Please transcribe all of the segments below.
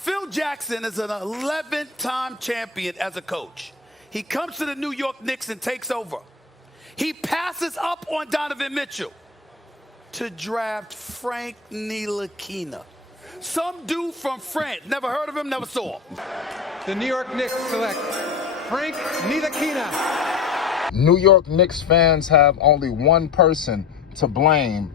Phil Jackson is an 11-time champion as a coach. He comes to the New York Knicks and takes over. He passes up on Donovan Mitchell to draft Frank Ntilikina. Some dude from France. Never heard of him, never saw him. The New York Knicks select Frank Ntilikina. New York Knicks fans have only one person to blame,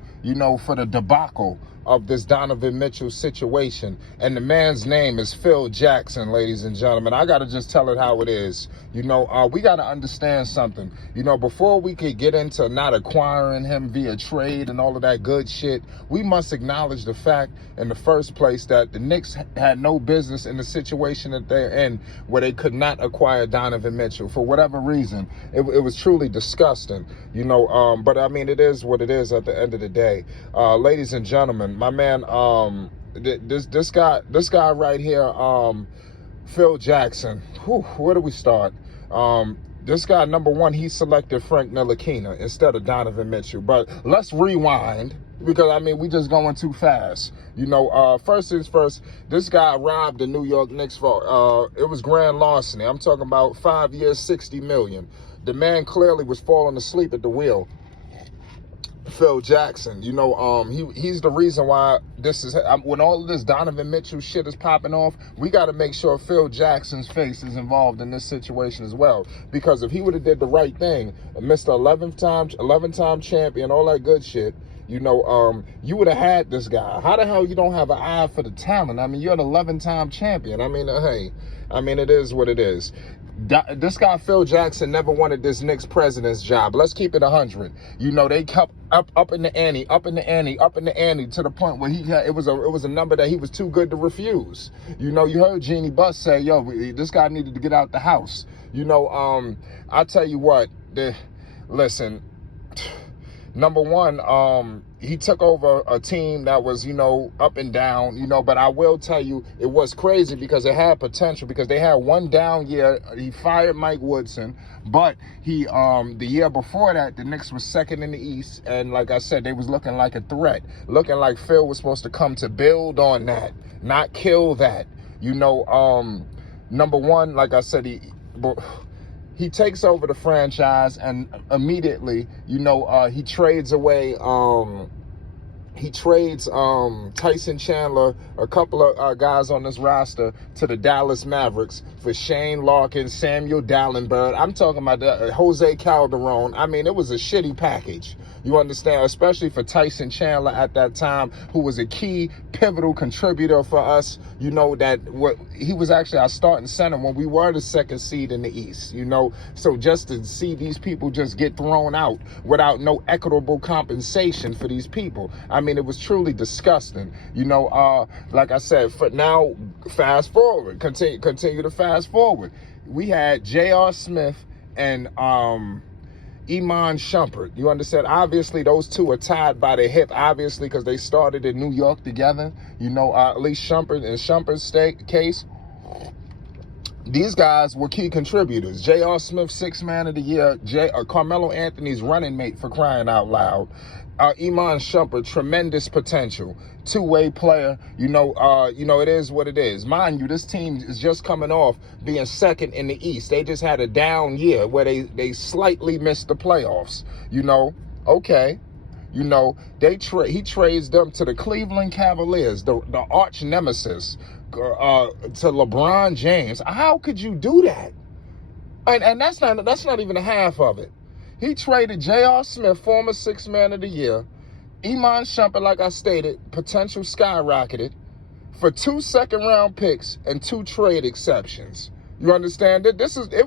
for the debacle of this Donovan Mitchell situation. And the man's name is Phil Jackson, ladies and gentlemen. I got to just tell it how it is. We got to understand something. Before we could get into not acquiring him via trade and all of that good shit, we must acknowledge the fact in the first place that the Knicks had no business in the situation that they're in where they could not acquire Donovan Mitchell. For whatever reason, it was truly disgusting, but I mean, it is what it is at the end of the day. Ladies and gentlemen, my man, this guy right here, Phil Jackson, where do we start? This guy, number one, he selected Frank Ntilikina instead of Donovan Mitchell. But let's rewind, because, we just going too fast. First things first, this guy robbed the New York Knicks for, it was grand larceny. I'm talking about 5 years, $60 million. The man clearly was falling asleep at the wheel. Phil Jackson, he's the reason why this is, when all of this Donovan Mitchell shit is popping off, we got to make sure Phil Jackson's face is involved in this situation as well. Because if he would have did the right thing, Mr. 11-time champion, all that good shit, you would have had this guy. How the hell you don't have an eye for the talent? You're an 11-time champion. It is what it is. This guy, Phil Jackson, never wanted this Knicks president's job. Let's keep it 100. They kept up in the ante to the point where it was a number that he was too good to refuse. You heard Jeannie Buss say, yo, this guy needed to get out the house. I tell you what, listen, number one, he took over a team that was, up and down, but I will tell you, it was crazy because it had potential, because they had one down year. He fired Mike Woodson, but the year before that, the Knicks was second in the East. And like I said, they was looking like a threat, looking like Phil was supposed to come to build on that, not kill that. Number one, like I said, he takes over the franchise, and immediately, he trades away, Tyson Chandler, a couple of guys on this roster, to the Dallas Mavericks for Shane Larkin, Samuel Dallenberg. I'm talking about Jose Calderon. It was a shitty package. You understand? Especially for Tyson Chandler at that time, who was a key, pivotal contributor for us. He was actually our starting center when we were the second seed in the East. So just to see these people just get thrown out without no equitable compensation for these people, it was truly disgusting. Like I said, for now, fast forward, continue to fast forward. We had J.R. Smith and Iman Shumpert. You understand? Obviously, those two are tied by the hip, obviously, because they started in New York together. At least Shumpert, in Shumpert's case, these guys were key contributors. J.R. Smith, sixth man of the year. Carmelo Anthony's running mate, for crying out loud. Iman Shumpert, tremendous potential, two-way player. It is what it is. Mind you, this team is just coming off being second in the East. They just had a down year where they slightly missed the playoffs. Okay. He trades them to the Cleveland Cavaliers, the arch nemesis, to LeBron James. How could you do that? And that's not even a half of it. He traded J.R. Smith, former sixth man of the year, Iman Shumpert, like I stated, potential skyrocketed, for 2 second-round picks and 2 trade exceptions. You understand it?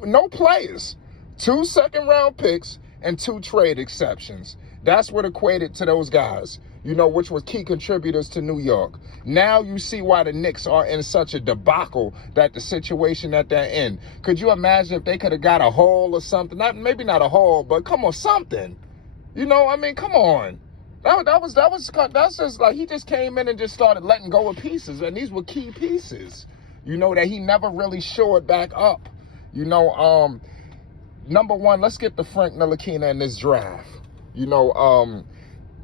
No players. 2 second-round picks and 2 trade exceptions. That's what equated to those guys, which were key contributors to New York. Now you see why the Knicks are in such a debacle, that the situation that they're in. Could you imagine if they could have got a haul or something? Maybe not a haul, but come on, something. Come on. That's just like he just came in and just started letting go of pieces, and these were key pieces, that he never really shored back up. Number one, let's get the Frank Ntilikina in this draft.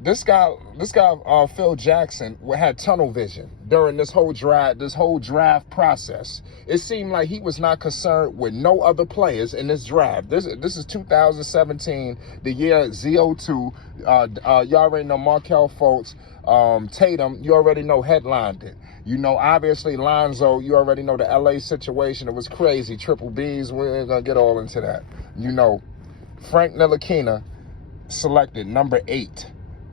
Phil Jackson had tunnel vision during this whole draft process. It seemed like he was not concerned with no other players in this draft. This is 2017, the year ZO2. Y'all already know Markelle Fultz, Tatum. You already know headlined it. You know, obviously Lonzo. You already know the LA situation. It was crazy. Triple B's. We ain't gonna get all into that. You know, Frank Ntilikina selected number 8.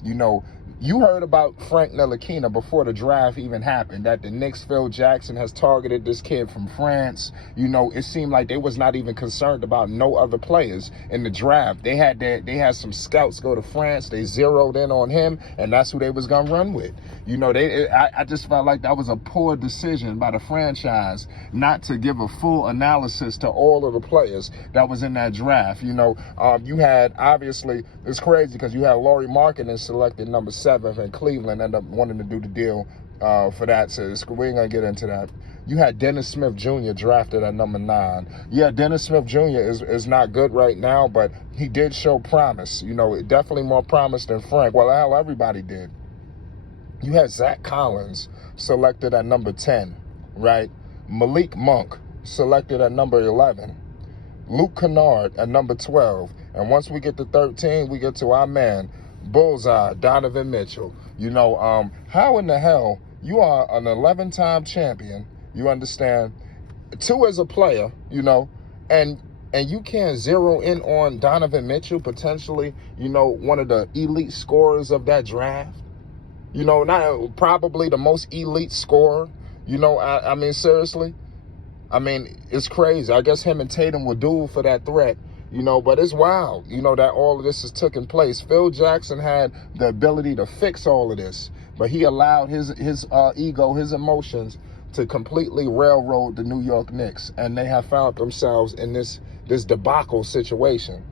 You know, you heard about Frank Ntilikina before the draft even happened, that the Knicks, Phil Jackson has targeted this kid from France. You know, it seemed like they was not even concerned about no other players in the draft. They had some scouts go to France. They zeroed in on him, and that's who they was going to run with. You know, I just felt like that was a poor decision by the franchise not to give a full analysis to all of the players that was in that draft. You know, you had, obviously, it's crazy because you had Lauri Markkanen selected number 7, and Cleveland ended up wanting to do the deal for that. So we ain't going to get into that. You had Dennis Smith Jr. drafted at number 9. Yeah, Dennis Smith Jr. is not good right now, but he did show promise. You know, definitely more promise than Frank. Well, hell, everybody did. You had Zach Collins selected at number 10, right? Malik Monk selected at number 11. Luke Kennard at number 12. And once we get to 13, we get to our man, Bullseye, Donovan Mitchell. You know, how in the hell, you are an 11-time champion, you understand, 2 as a player, you know, and you can't zero in on Donovan Mitchell, potentially, you know, one of the elite scorers of that draft. You know, not probably the most elite scorer. You know, I mean, seriously. I mean, it's crazy. I guess him and Tatum were due for that threat. You know, but it's wild, you know, that all of this has taken place. Phil Jackson had the ability to fix all of this, but he allowed his ego, his emotions, to completely railroad the New York Knicks, and they have found themselves in this debacle situation.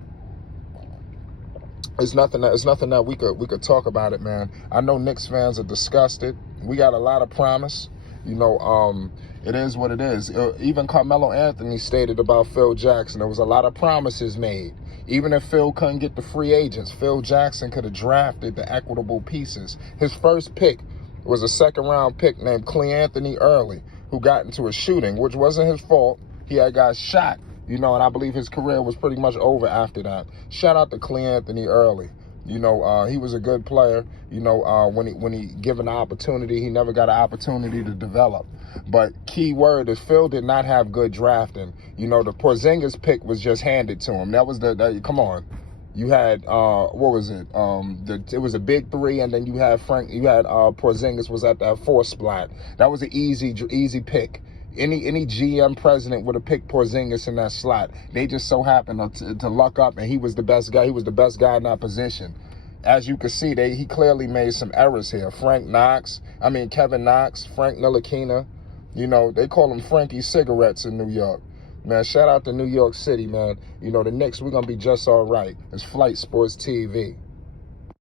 It's nothing that we could talk about it, man. I know Knicks fans are disgusted. We got a lot of promise. You know, it is what it is. Even Carmelo Anthony stated about Phil Jackson, there was a lot of promises made. Even if Phil couldn't get the free agents, Phil Jackson could have drafted the equitable pieces. His first pick was a second-round pick named Cleanthony Early, who got into a shooting, which wasn't his fault. He had got shot. You know, and I believe his career was pretty much over after that. Shout out to Cleanthony Early. You know, he was a good player. You know, when he given the opportunity, he never got an opportunity to develop. But key word is Phil did not have good drafting. You know, the Porzingis pick was just handed to him. That was come on. You had what was it? It was a big 3, and then you had Porzingis was at that 4th spot. That was an easy pick. Any GM president would have picked Porzingis in that slot. They just so happened to luck up, and he was the best guy. He was the best guy in that position. As you can see, he clearly made some errors here. Kevin Knox, Frank Ntilikina. You know, they call him Frankie Cigarettes in New York. Man, shout out to New York City, man. You know, the Knicks, we're going to be just all right. It's Flight Sports TV.